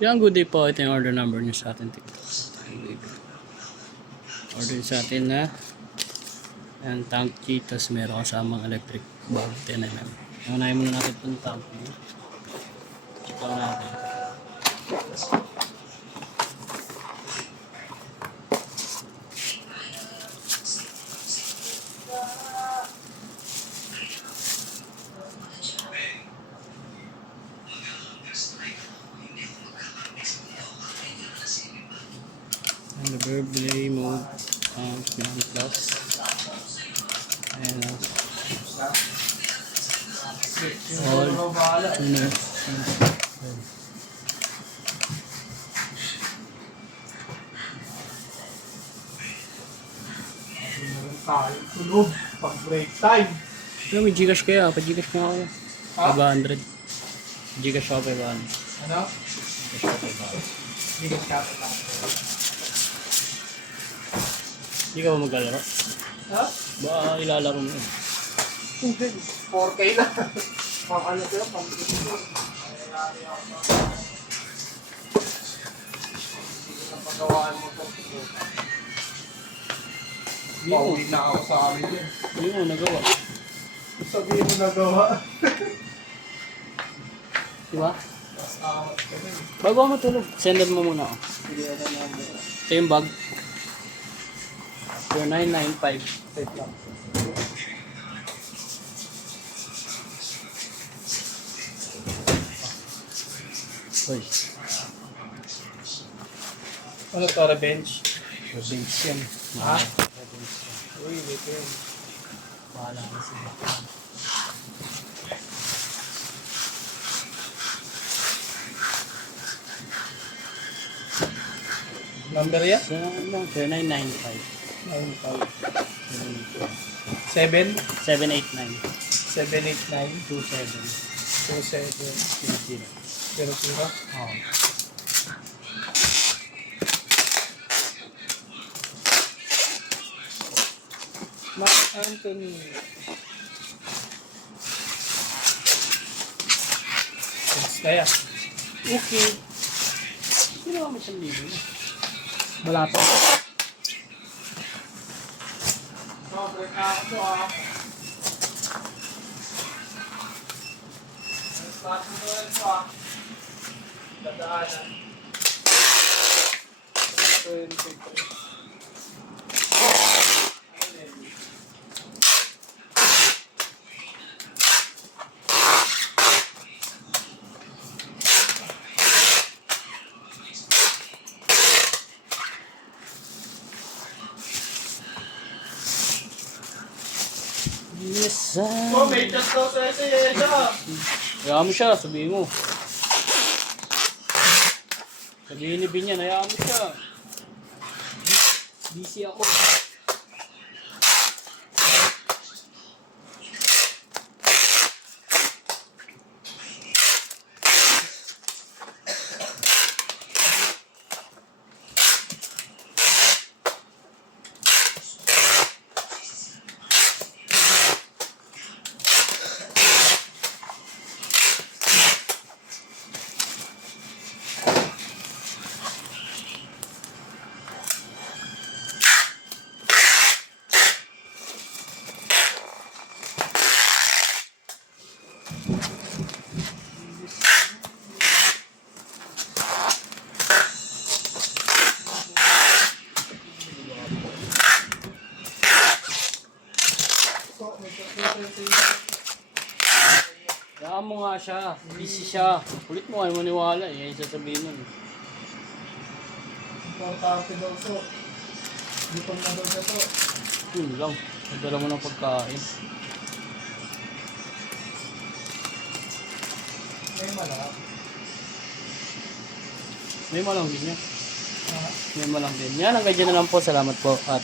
Yan, good day po. Ito yung order number niyo sa atin. Order sa atin na yan, tank G, tapos meron kasamang electric bulb 10mm. Unahin muna natin itong tank G. Check lang natin. And the Burberry mode plus. And all tuners. Tulog pag break time. Pero may Gcash kaya, pa-Gcash mo ako. Ha? 500. Gcash ako 500. Ano? Gcash ako 500. Hindi ka kapit lang. Hindi ka ba maglalaro? Ha? Baka ilalaro mo yun. Hindi. 4K na. Pang ano ko yun? Pang video. Napagawaan mo po. Hindi mo. Pauwi na ako sa amin yun. Hindi mo nagawa. Sabihin mo nagawa. Diba? Tapos awat ka na. Bago ako matulog, sendan mo muna ako. Hindi na number. Ito yung bag. 4995. Wait lang. Uy, Ano to? Revenge? revenge yan. Ha? Revenge yan. Uy, wait yun. Bahala ka sila. Number yan? Saan lang? 4995. 7? 789. 789 27. 27 00. 00. Oo. Mark Anthony. Kaya, Okay. Sino ka may 1,000 na? malapit. No, break ako ah. Start mo na ito ah. Dadaanan. 23. Yes, Oh, may chat daw sa siya. hayaan mo siya, sabihin mo. Sabihin ni Binyan, hayaan mo siya. Busy ako. Hayaan mo nga siya, busy siya. Kulit mo, ayaw maniwala eh. Yan yung sasabihin nun. Importante daw so. Gutom na daw siya to. Yun lang. Nadala mo ng pagkain. May malap. May malang din yan. Ha? May malang din. Yan, hanggang dyan na lang po. Salamat po. At